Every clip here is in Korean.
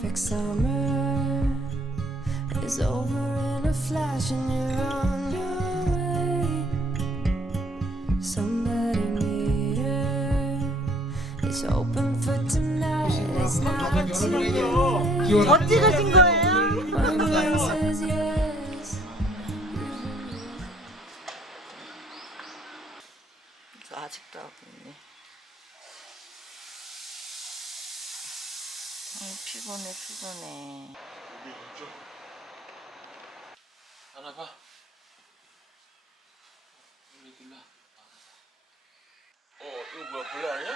perfect summer is over in a flash and you're on your way. Somebody near is open for tonight. It's not too late. 저 찍으신 거예요? My mind says yes. 아직도 하고 있네. 피곤해. 하나 봐. 일로. 이거 뭐야, 벌레 아니야?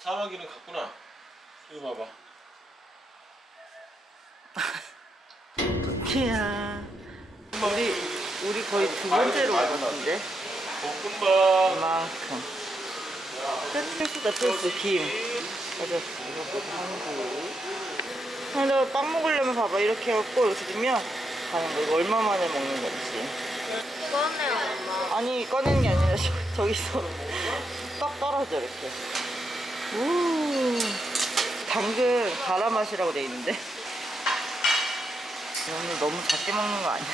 사마귀는 갔구나. 이거 봐봐. 어떡해야. 우리 거의 두 번째로 온 것 같은데? 볶음밥. 이만큼. 필수다, 필수. 김. 맞아. 이것도 한국. 근데 빵 먹으려면 봐봐. 이렇게 해갖고 이렇게 주면 가는 거. 이거 얼마 만에 먹는 건지. 꺼내요, 엄마. 아니, 꺼내는 게 아니라 저기서 떡 떨어져, 이렇게. 당근 갈아 마시라고 돼 있는데. 오늘 너무 작게 먹는 거 아니야?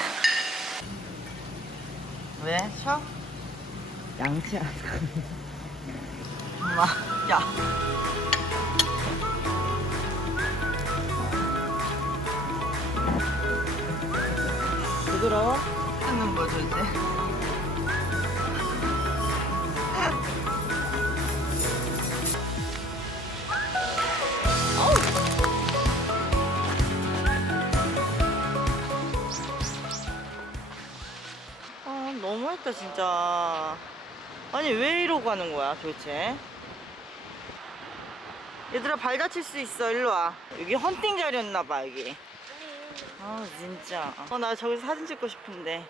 왜? 쉬어? 양치 안 하고. 엄마, 야. 부드러워? 하는 거죠, 이제? 너무했다 진짜. 아니 왜 이러고 가는 거야 도대체? 얘들아 발 다칠 수 있어. 일로 와. 여기 헌팅 자리였나봐 여기. 아 진짜. 나 저기서 사진 찍고 싶은데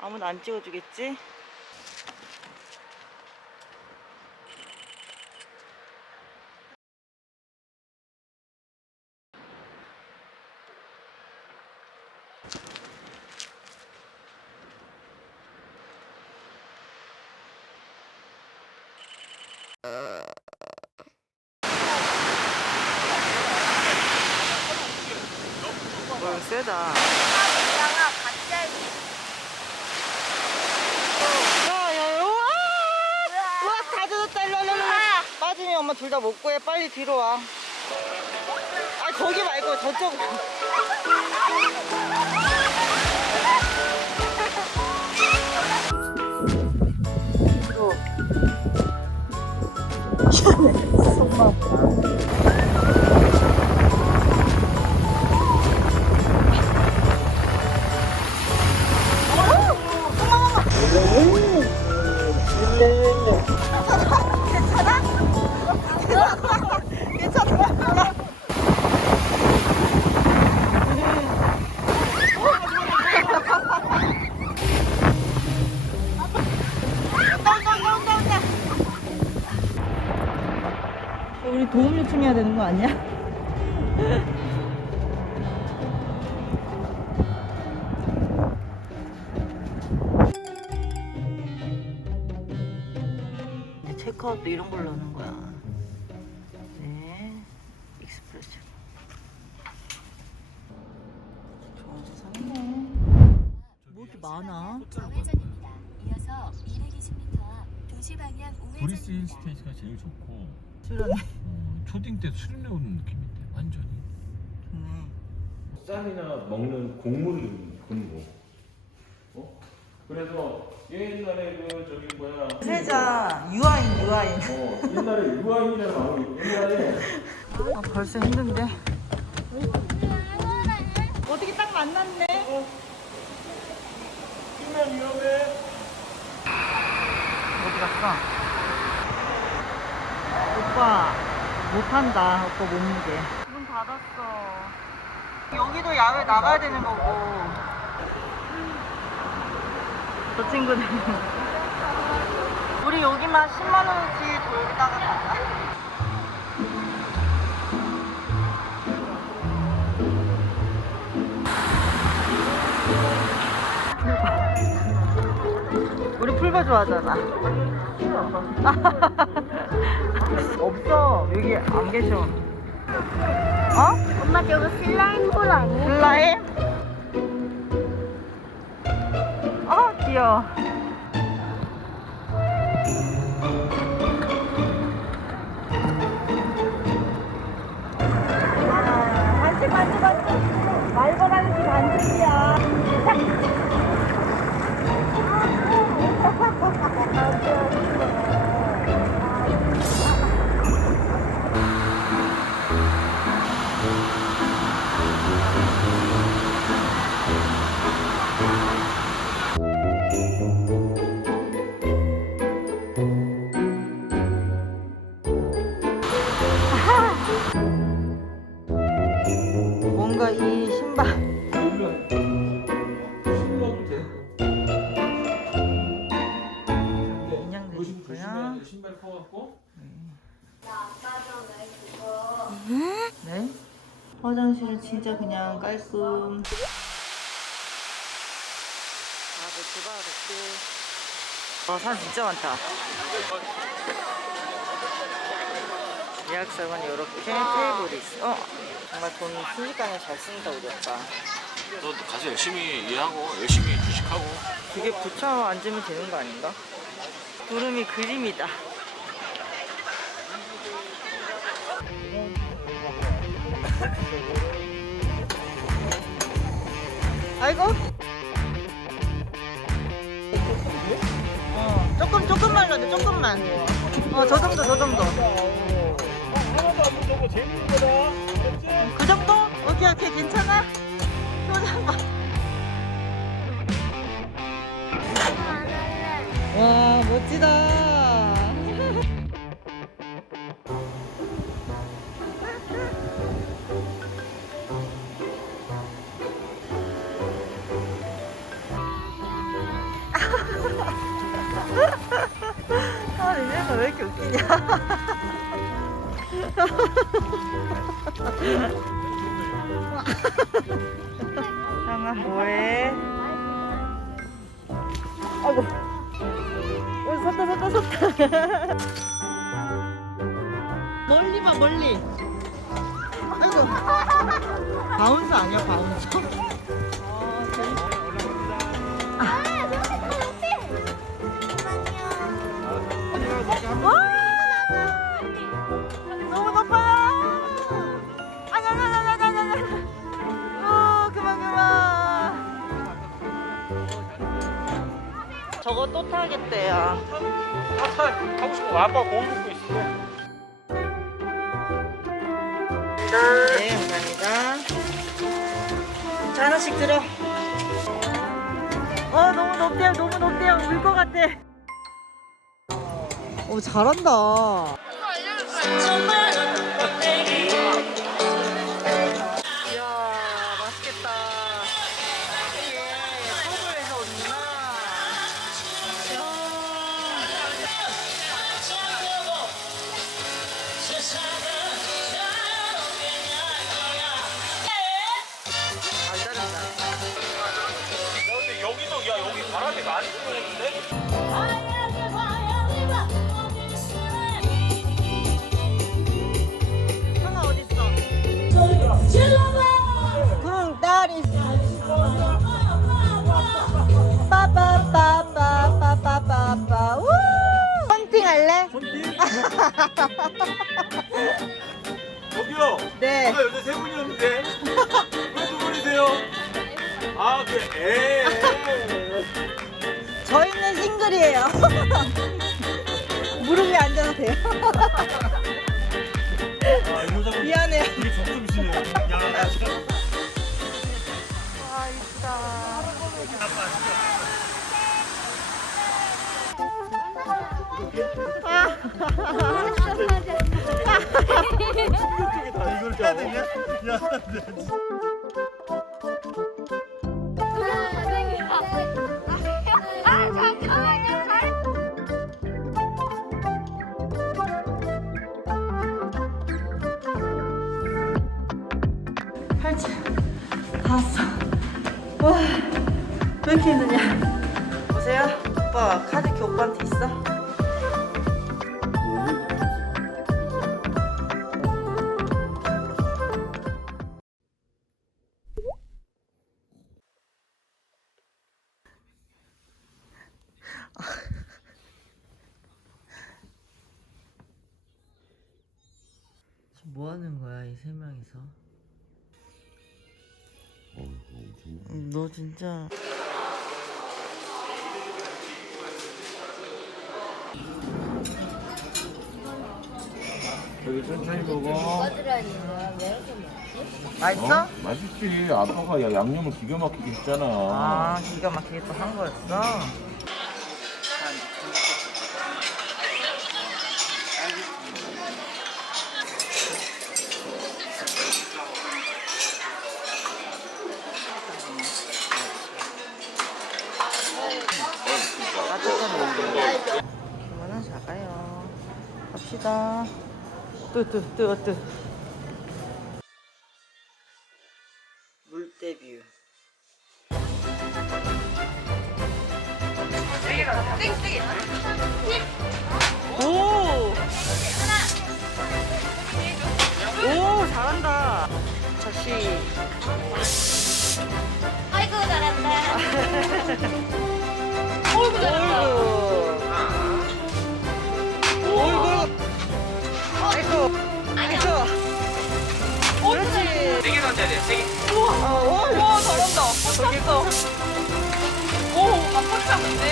아무도 안 찍어주겠지? 세다. 엄마가 갑자기 야, 우와, 다 젖었다. 일로. 빠지면 엄마 둘 다 못 구해. 빨리 뒤로 와. 아, 거기 말고 저쪽으로. 우리 도움 요청해야 되는 거 아니야? 체크아웃도 이런 걸로 하는 거야. 네, 익스프레스. 좋은 세상이네. 뭐 이렇게 많아? 좌회전입니다. 이어서 220m 앞 도시 방향 브리스 힐 우회전입니다. 스테이지가 제일 좋고 출연해. 초딩 때 수련회 오는 느낌인데 완전히. 좋네. 쌀이나 먹는 곡물을 걷는 거. 그래서 옛날에 그 저기 뭐야. 세자 유아인. 옛날에 유아인이라는 마음이 옛날에. 벌써 힘든데. 어떻게 딱 만났네. 힘면 위험해. 어디 갔어? 오빠 못한다. 오빠 몸무게. 문 닫았어. 여기도 야외 나가야 되는 거고. 저 친구는 우리 여기만 10만 원어치 돌다가 가자. 우리 풀바 좋아하잖아. 없어. 여기 안 계셔. 어? 엄마 저거 슬라임볼 아니야? 슬라임? 귀여워. 반칙. 말벌하는 게 반칙이야. 뭔가 이 신발 인형도 있고요. 신발 퍼갖고 네. 화장실은 진짜 그냥 깔끔. 배트가 이렇게. 사람 진짜 많다. 예약석은 이렇게 테이블이 있어. 정말 돈 순식간에 잘 쓴다 우리 아빠. 너 가서 열심히 일하고 열심히 주식하고 그게 붙여 앉으면 되는 거 아닌가? 구름이 그림이다. 아이고. 조금만 넣어도 조금만. 저 정도. 하나도 안 무서워 재밌는 거다. 그 정도? 오케이 괜찮아? 표정 봐. 와 멋지다. 니네가 왜 이렇게 웃기냐? 형아 뭐해? 아이고 섰다 멀리 아이고 바운스 아니야 바운스? 와 너무 높아요. 그만. 저거 또 타겠대요. 하고 싶어. 아빠 고기 굽고 있어. 네 감사합니다. 자 하나씩 들어. 너무 높대요. 울 것 같아. 잘한다. 이야 맛있겠다. 이게 서울에서 오는구나. 잘 자른다. 근데 여기 바람이 많이 불어오는데? 형아 어딨어? 궁다리 빠빠빠빠빠빠빠빠 우 헌팅 할래? 저기요. 네. 아까 여자 세 분이었는데 왜 두 분이세요? 아 그래. 저희는 싱글이에요. 무릎 위에 앉아도 돼요. 미안해요. 되게 적금이시네요. 야, 진짜. 와 이쁘다. 이걸 해야 되냐? 야, 잠깐만요. 팔찌 다 왔어. 와, 왜 이렇게 힘드냐? 보세요. 오빠 카드 키 오빠한테 있어? 뭐 하는 거야, 이 세 명이서? 너 진짜. 여기 천천히 먹어. 맛있어? 맛있지. 아빠가 양념을 기가 막히게 했잖아. 아, 기가 막히게 또 한 거였어? 규모는 작아요. 갑시다. 뜨. 물대뷰. 오! 오, 잘한다. 자식. 아이고 잘한다. 어이구, 잘한다. 어이구. 아이고. 그렇지. 세개 던져야 돼. 세 개. 와, 잘한다. 저기서. 오, 깜빡했는데.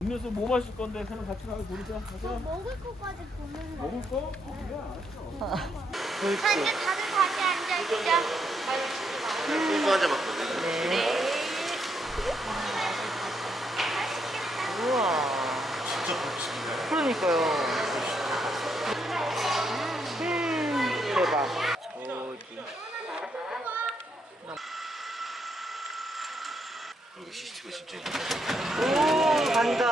음료수 뭐 마실 건데 서로 같이 가서 고르자. 가자. 먹을 거까지 보는 거. 먹을 거? 그래 알았어. 이제 다들 다시 앉아 있자. 소주 한잔 먹거든. 네. 우와. 진짜 먹고 싶네. 그러니까요. 대박. 저기. 여기 CCTV 진짜. 오, 간다.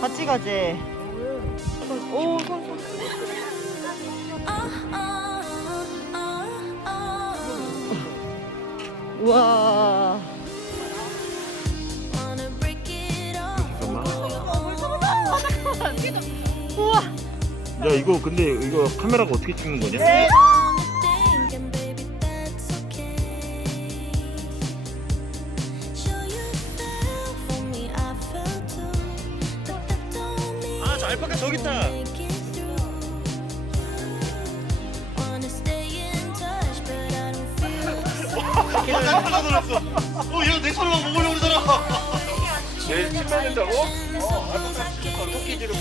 같이 가지. 오, 손. 우와. 우와. 야 이거 근데 이거 카메라가 어떻게 찍는 거냐? 아 저 알파카 저기 있다. 깜짝 놀랐어. 얘가 내 손으로 먹으려고 그러잖아. 내 침뱉는다고? 알파카 토끼지를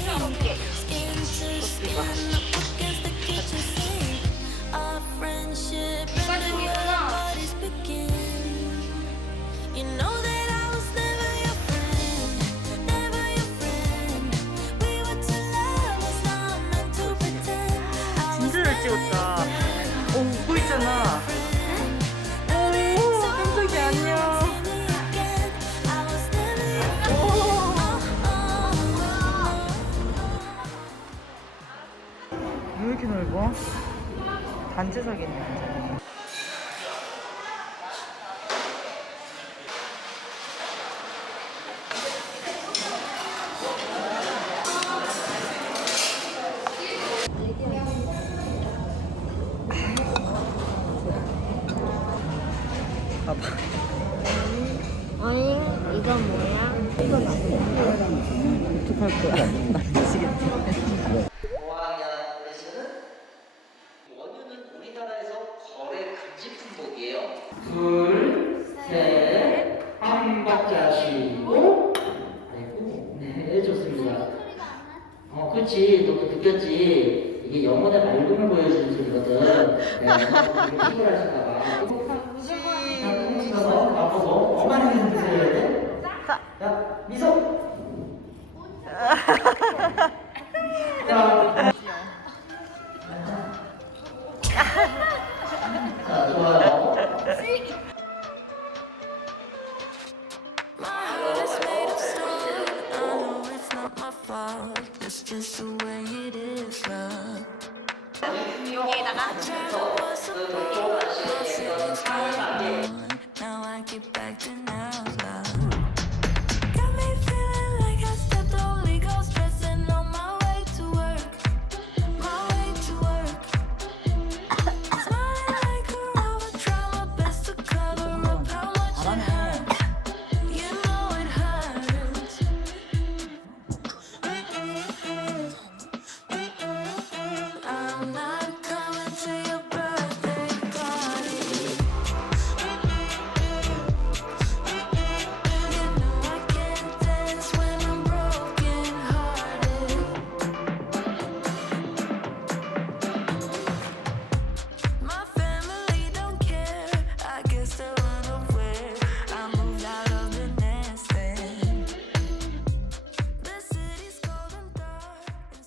진짜 잘 찍었다. 오, 웃고 있잖아. 오, 깜짝이야, 안녕. 왜 이렇게 넓어? 단체석이네. 봐봐. 어잉, 이건 뭐야? 어떡할 거야? 나 미치겠네. 5학년 레슨은 원유는 우리나라에서 거래 금지 품목이에요. 둘, 셋, 한 박자 쉬고. 아이고, 네, 좋습니다. 그렇지. 너도 느꼈지. 이게 영혼의 맑음을 보여주는 소리거든. 네, 피곤하실까봐. 통치가서 나보고 어머니 드세요 돼? 자, 미소. 자, 좋아요. My heart is made of stone. I know it's not my fault. It's just the way it is, love. 여기다가 was going on.